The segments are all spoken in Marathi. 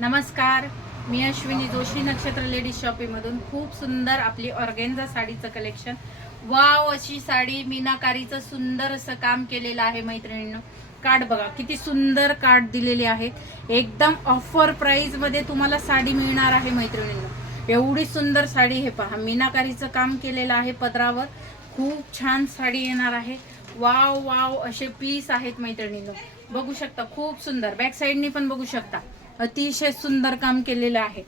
नमस्कार, मी अश्विनी जोशी, नक्षत्र लेडीज शॉपीमधून खूप सुंदर आपली ऑर्गेन्झा साडीचं कलेक्शन. वाव, अशी साडी मीनाकारीचं सुंदर असं काम केलेलं आहे मैत्रिणींनो. कार्ड बघा, किती सुंदर कार्ड दिलेले आहेत. एकदम ऑफर प्राइसमध्ये तुम्हाला साडी मिळणार आहे मैत्रिणींनो. एवढी सुंदर साडी, हे पहा, मीनाकारीचं काम केलेलं आहे पदरावर. खूप छान साडी येणार आहे. वाव वाव असे पीस आहेत मैत्रिणींनो, बघू शकता. खूप सुंदर बॅक साईडनी पण बघू शकता. अतिशय सुंदर काम केलेलं आहे.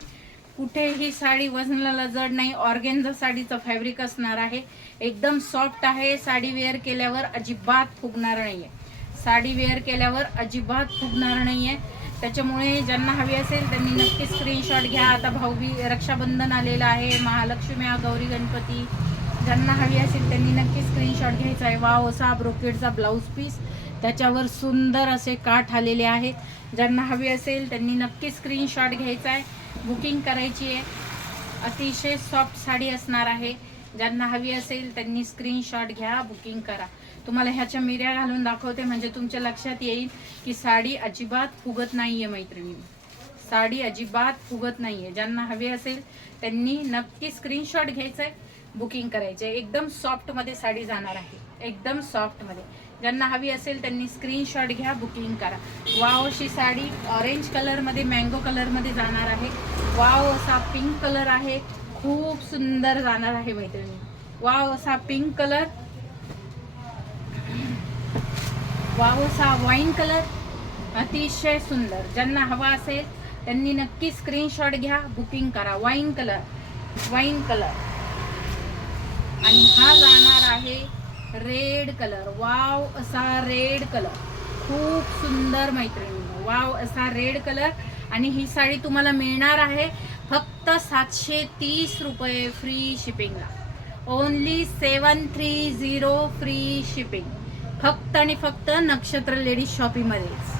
कुठेही साडी वजनाला जड नाही. ऑर्गेन्झा साडीचं फॅब्रिक असणार आहे. एकदम सॉफ्ट आहे. साडी वेअर केल्यावर अजिबात फुगणार नाहीये. साडी वेअर केल्यावर अजिबात फुगणार नाहीये. त्याच्यामुळे ज्यांना हवी असेल त्यांनी नक्की स्क्रीनशॉट घ्या. आता रक्षाबंधन आलेलं आहे, महालक्ष्मी, गौरी गणपती, ज्यांना हवी असेल त्यांनी नक्की स्क्रीनशॉट घ्यायचा आहे. वाव, असा ब्रोकेडचा ब्लाऊज पीस, त्याच्यावर सुंदर असे काठ आलेले आहेत. ज्यांना हवी असेल त्यांनी नक्की स्क्रीनशॉट घ्यायचा आहे, बुकिंग करायची आहे. अतिशय सॉफ्ट साडी असणार आहे. ज्यांना हवी असेल त्यांनी स्क्रीनशॉट घ्या, बुकिंग करा. तुम्हाला ह्याच्या मिऱ्या घालून दाखवते म्हणजे तुमच्या लक्षात येईल की साडी अजिबात फुगत नाहीये मैत्रिणी. साडी अजिबात फुगत नाहीये. ज्यांना हवी असेल त्यांनी नक्की स्क्रीनशॉट घ्यायचा आहे, बुकिंग करायचे. एकदम सॉफ्ट मध्ये साडी जाणार आहे, एकदम सॉफ्ट मध्ये. ज्यांना हवी असेल त्यांनी स्क्रीनशॉट घ्या, बुकिंग करा. वाव, अशी साडी ऑरेंज कलर मध्ये, मँगो कलर मध्ये जाणार आहे. वाव, असा पिंक कलर आहे, खूप सुंदर जाणार आहे मैत्रिणी. वाव, असा पिंक कलर. वाव, असा वाईन कलर, अतिशय सुंदर. ज्यांना हवा असेल त्यांनी नक्की स्क्रीनशॉट घ्या, बुकिंग करा. Wine colour, wine colour. आणि हा जाणार आहे रेड कलर. वाव, असा रेड कलर, खूप सुंदर मैत्रिणी. वाव, असा रेड कलर. आणि ही साडी तुम्हाला मिळणार आहे फक्त 730 रुपये फ्री शिपिंगला. ओनली 730 फ्री शिपिंग, फक्त आणि फक्त नक्षत्र लेडीज शॉपीमध्येच.